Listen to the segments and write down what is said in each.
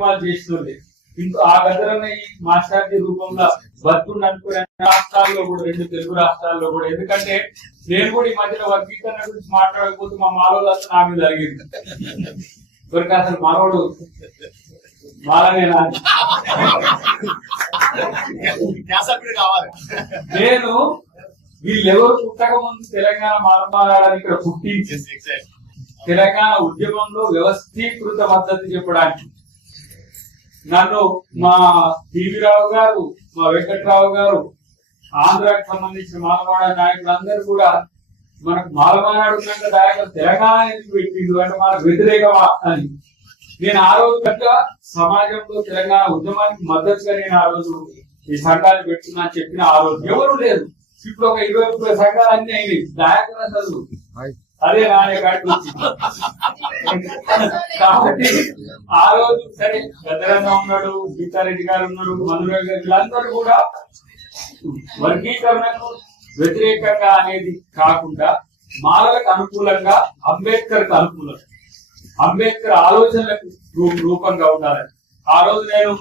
ఉద్యమాలు చేస్తుంది. ఇంకా ఆ గద్దరన్న ఈ మాస్టర్జీ రూపంలో బతుకుండి అనుకునే రాష్ట్రాల్లో కూడా రెండు తెలుగు రాష్ట్రాల్లో కూడా. ఎందుకంటే నేను కూడా ఈ మధ్యన వర్గీకరణ గురించి మాట్లాడకపోతే మా మాలోళ్ళు అసలు నా మీద జరిగింది ఇవరికి అసలు మనోడు కావాలి. నేను వీళ్ళెవరు పుట్టక ముందు తెలంగాణ మాలమాలని ఇక్కడ పుట్టించి తెలంగాణ ఉద్యమంలో వ్యవస్థీకృత మద్దతు చెప్పడానికి నన్ను మా టీవీరావు గారు మా వెంకట్రావు గారు ఆంధ్రాకి సంబంధించిన మాలవాడ నాయకులందరూ కూడా మనకు మాలమానాడు ఉన్నాక దాయకులు తెలంగాణ ఎందుకు పెట్టిండు అంటే మనకు వ్యతిరేకమా అని నేను ఆ రోజు కనుక సమాజంలో తెలంగాణ ఉద్యమానికి మద్దతుగా నేను ఆ రోజు ఈ సంఘాలు పెట్టుకున్నా చెప్పిన ఆ రోజు ఎవరు లేదు ఇప్పుడు ఒక ఇరవై ముప్పై సంఘాలు అన్ని అయినాయి దాయకులు అసలు అదే నా కాబట్టి ఆ రోజు సరే గద్దరన్న ఉన్నాడు గీతారెడ్డి గారు ఉన్నారు మధురావు గారు వీళ్ళందరూ కూడా వర్గీకరణకు వ్యతిరేకంగా అనేది కాకుండా మాలలకు అనుకూలంగా అంబేద్కర్కు అనుకూలంగా అంబేద్కర్ ఆలోచనలకు రూపంగా ఉండాలని. ఆ రోజు నేను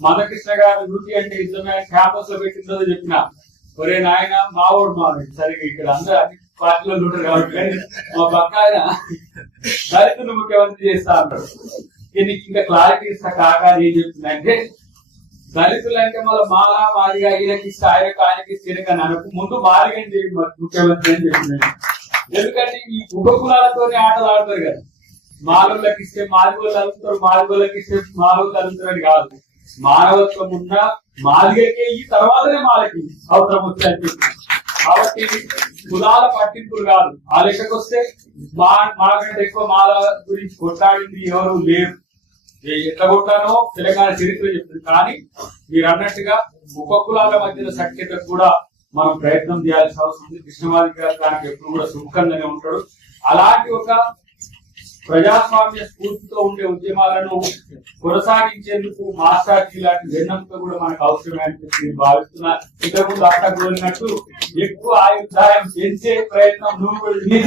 మందకృష్ణ గారి వృత్తి అంటే ఇద్దరు క్యాంపస్లో పెట్టిందో చెప్పిన ఒరే నాయన మావోడు మావాడు సరిగ్గా ఇక్కడ అందరూ పార్టీలో ఉంటారు కాబట్టి మా పక్క ఆయన దళితులు ముఖ్యమంత్రి చేస్తా అంటాడు. ఇక ఇంకా క్లారిటీ ఇస్తా కాక అని ఏం చెప్తుందంటే దళితులు అంటే మళ్ళీ మాలా మాదిగా ఈయనకి ఇస్తా ఆయనకు ఆయనకి ఇస్తే అనకు. ముందు మాదిగని ముఖ్యమంత్రి అని చెప్తున్నాను ఎందుకంటే ఈ ఉపకులాలతోనే ఆటలు ఆడతారు కదా. మానవులకు ఇస్తే మాదిగోళ్ళు అలుగుతారు మాదిగోళ్ళకి ఇస్తే మానవులు అలుగుతారు కాదు. మానవత్వం ఉన్న మాదిగకే ఈ తర్వాతనే మాలకి అవసరం వస్తే అని కాబట్టి కులాల పట్టింపులు కాదు. ఆ లెక్కకు వస్తే మా మాకంటే ఎక్కువ మాల గురించి కొట్లాడింది ఎవరు లేరు. ఎట్లా కొట్టానో తెలంగాణ చరిత్ర చెప్తుంది. కానీ మీరు అన్నట్టుగా ఉప కులాల మధ్యన సఖ్యత కూడా మనం ప్రయత్నం చేయాల్సిన అవసరం ఉంది. కృష్ణమాది గారు దానికి ఎప్పుడు కూడా సుముఖంగానే ఉంటాడు. అలాంటి ఒక ప్రజాస్వామ్య స్ఫూర్తితో ఉండే ఉద్యమాలను కొనసాగించేందుకు మాస్టర్ లాంటి జన్మంతో కూడా మనకు అవసరమే అని చెప్పి నేను భావిస్తున్నా. ఇంతకుముందు అక్క కోరినట్టు ఎక్కువ ఆయుర్దాయం పెంచే ప్రయత్నం నువ్వు కూడా నీ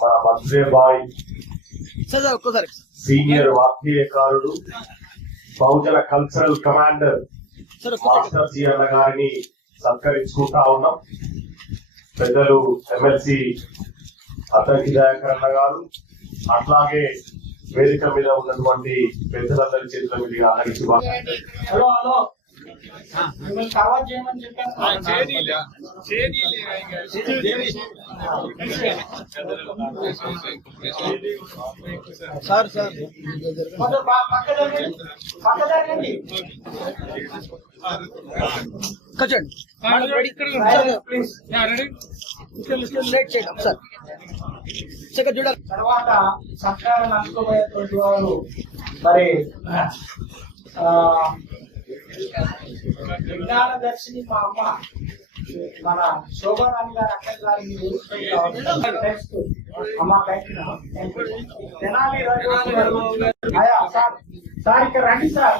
మన మంత్రి బాయ్. సీనియర్ వాగ్గేయకారుడు బహుజన కల్చరల్ కమాండర్ మాస్టర్ జి అన్న గారిని సత్కరించుకుంటా ఉన్నాం. పెద్దలు ఎమ్మెల్సీ అతనికి దయాకర్ అన్న గారు అట్లాగే వేదిక మీద ఉన్నటువంటి పెద్దలందరి చేతుల మీదుగా అందరికీ సార్ తర్వాత సత్కారం అందుకోబోయేటువంటి వారు మరి ఆ, విజ్ఞాన దర్శిని మా అమ్మ మన శోభారాణి గారు అక్కడ గారు మీ ఊరికి రావాలి. Next. అమ్మ తెనాలి రఘు గారు. అయ్యా, సార్ సార్ ఇక్కడ రండి సార్.